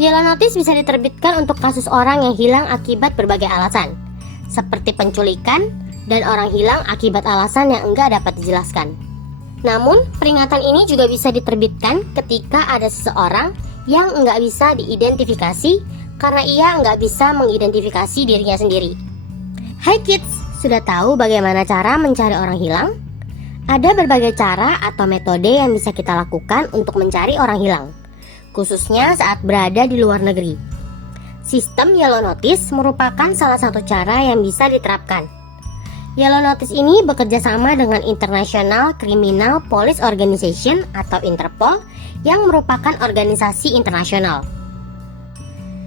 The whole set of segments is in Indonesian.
Yellow notice bisa diterbitkan untuk kasus orang yang hilang akibat berbagai alasan, seperti penculikan dan orang hilang akibat alasan yang enggak dapat dijelaskan. Namun, peringatan ini juga bisa diterbitkan ketika ada seseorang yang enggak bisa diidentifikasi karena ia enggak bisa mengidentifikasi dirinya sendiri. Hai kids, sudah tahu bagaimana cara mencari orang hilang? Ada berbagai cara atau metode yang bisa kita lakukan untuk mencari orang hilang, khususnya saat berada di luar negeri. Sistem Yellow Notice merupakan salah satu cara yang bisa diterapkan. Yellow Notice ini bekerja sama dengan International Criminal Police Organization atau Interpol yang merupakan organisasi internasional.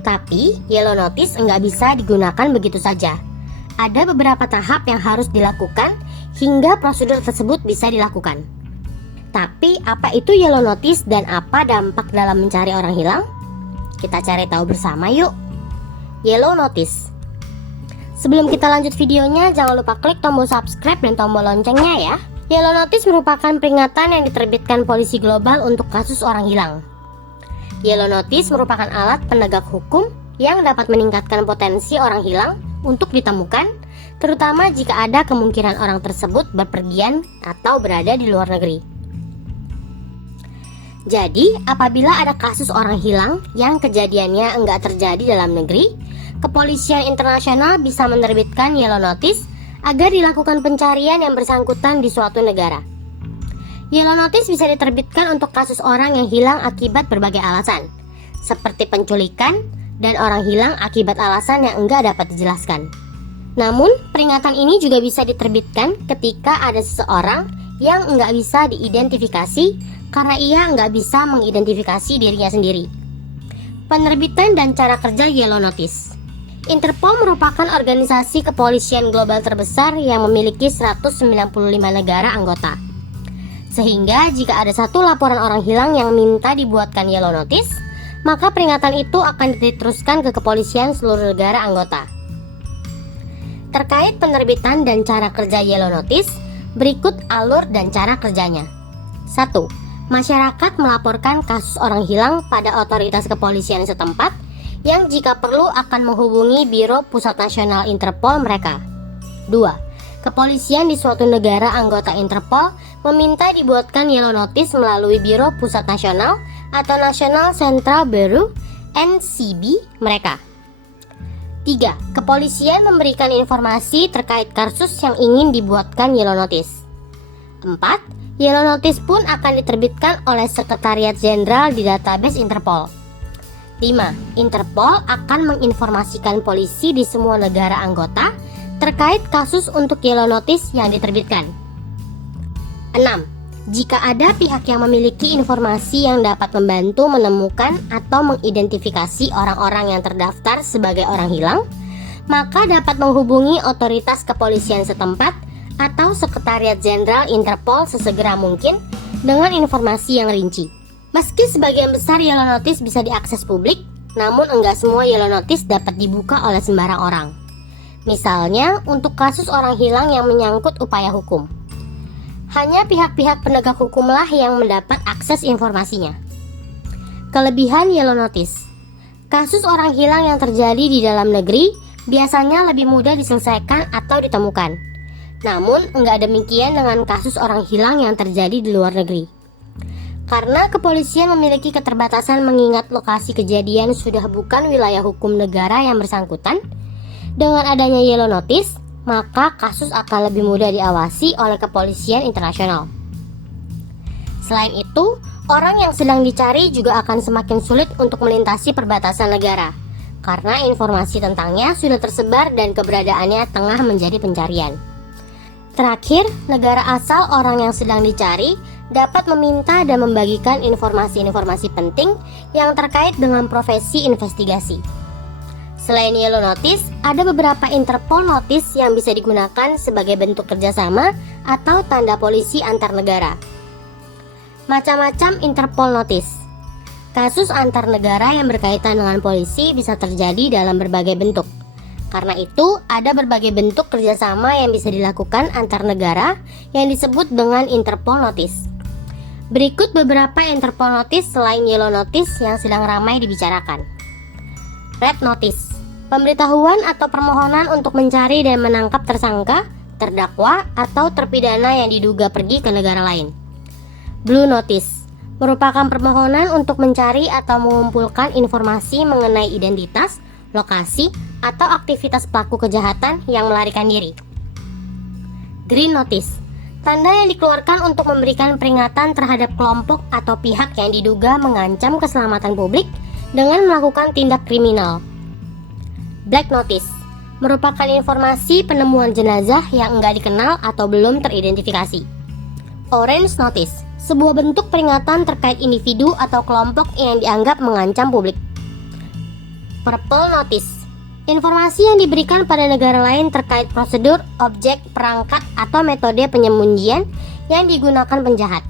Tapi, Yellow Notice nggak bisa digunakan begitu saja. Ada beberapa tahap yang harus dilakukan hingga prosedur tersebut bisa dilakukan. Tapi, apa itu Yellow Notice dan apa dampak dalam mencari orang hilang? Kita cari tahu bersama yuk. Yellow Notice. Sebelum kita lanjut videonya, jangan lupa klik tombol subscribe dan tombol loncengnya ya. Yellow Notice merupakan peringatan yang diterbitkan polisi global untuk kasus orang hilang. Yellow Notice merupakan alat penegak hukum yang dapat meningkatkan potensi orang hilang untuk ditemukan, terutama jika ada kemungkinan orang tersebut berpergian atau berada di luar negeri. Jadi, apabila ada kasus orang hilang yang kejadiannya enggak terjadi dalam negeri, Kepolisian Internasional bisa menerbitkan Yellow Notice agar dilakukan pencarian yang bersangkutan di suatu negara. Yellow Notice bisa diterbitkan untuk kasus orang yang hilang akibat berbagai alasan, seperti penculikan dan orang hilang akibat alasan yang enggak dapat dijelaskan. Namun, peringatan ini juga bisa diterbitkan ketika ada seseorang yang enggak bisa diidentifikasi karena ia enggak bisa mengidentifikasi dirinya sendiri. Penerbitan dan cara kerja Yellow Notice. Interpol merupakan organisasi kepolisian global terbesar yang memiliki 195 negara anggota. Sehingga jika ada satu laporan orang hilang yang minta dibuatkan Yellow Notice, maka peringatan itu akan diteruskan ke kepolisian seluruh negara anggota. Terkait penerbitan dan cara kerja Yellow Notice, berikut alur dan cara kerjanya. 1. Masyarakat melaporkan kasus orang hilang pada otoritas kepolisian setempat yang jika perlu akan menghubungi Biro Pusat Nasional Interpol mereka. 2. Kepolisian di suatu negara anggota Interpol meminta dibuatkan Yellow Notice melalui Biro Pusat Nasional atau National Central Bureau (NCB) mereka. 3. Kepolisian memberikan informasi terkait kasus yang ingin dibuatkan Yellow Notice. 4. Yellow Notice pun akan diterbitkan oleh Sekretariat Jenderal di database Interpol. 5. Interpol akan menginformasikan polisi di semua negara anggota terkait kasus untuk Yellow Notice yang diterbitkan. 6. Jika ada pihak yang memiliki informasi yang dapat membantu menemukan atau mengidentifikasi orang-orang yang terdaftar sebagai orang hilang, maka dapat menghubungi otoritas kepolisian setempat atau Sekretariat Jenderal Interpol sesegera mungkin dengan informasi yang rinci. Meski sebagian besar Yellow Notice bisa diakses publik, namun enggak semua Yellow Notice dapat dibuka oleh sembarang orang. Misalnya, untuk kasus orang hilang yang menyangkut upaya hukum. Hanya pihak-pihak penegak hukumlah yang mendapat akses informasinya. Kelebihan Yellow Notice. Kasus orang hilang yang terjadi di dalam negeri biasanya lebih mudah diselesaikan atau ditemukan. Namun, enggak demikian dengan kasus orang hilang yang terjadi di luar negeri. Karena kepolisian memiliki keterbatasan mengingat lokasi kejadian sudah bukan wilayah hukum negara yang bersangkutan, dengan adanya Yellow Notice, maka kasus akan lebih mudah diawasi oleh kepolisian internasional. Selain itu, orang yang sedang dicari juga akan semakin sulit untuk melintasi perbatasan negara, karena informasi tentangnya sudah tersebar dan keberadaannya tengah menjadi pencarian. Terakhir, negara asal orang yang sedang dicari dapat meminta dan membagikan informasi-informasi penting yang terkait dengan profesi investigasi. Selain Yellow Notice, ada beberapa Interpol Notice yang bisa digunakan sebagai bentuk kerjasama atau tanda polisi antar negara. Macam-macam Interpol Notice. Kasus antar negara yang berkaitan dengan polisi bisa terjadi dalam berbagai bentuk. Karena itu, ada berbagai bentuk kerjasama yang bisa dilakukan antar negara yang disebut dengan Interpol Notice. Berikut beberapa Interpol Notice selain Yellow Notice yang sedang ramai dibicarakan. Red Notice, pemberitahuan atau permohonan untuk mencari dan menangkap tersangka, terdakwa, atau terpidana yang diduga pergi ke negara lain. Blue Notice, merupakan permohonan untuk mencari atau mengumpulkan informasi mengenai identitas, lokasi, atau aktivitas pelaku kejahatan yang melarikan diri. Green Notice, tanda yang dikeluarkan untuk memberikan peringatan terhadap kelompok atau pihak yang diduga mengancam keselamatan publik dengan melakukan tindak kriminal. Black Notice, merupakan informasi penemuan jenazah yang enggak dikenal atau belum teridentifikasi. Orange Notice, sebuah bentuk peringatan terkait individu atau kelompok yang dianggap mengancam publik. Purple Notice, informasi yang diberikan pada negara lain terkait prosedur, objek, perangkat, atau metode penyembunyian yang digunakan penjahat.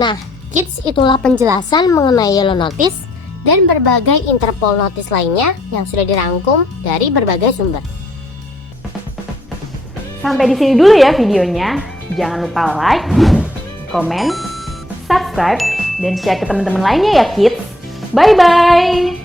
Nah, kids, itulah penjelasan mengenai Yellow Notice dan berbagai Interpol Notice lainnya yang sudah dirangkum dari berbagai sumber. Sampai di sini dulu ya videonya. Jangan lupa like, komen, subscribe, dan share ke teman-teman lainnya ya kids. Bye-bye!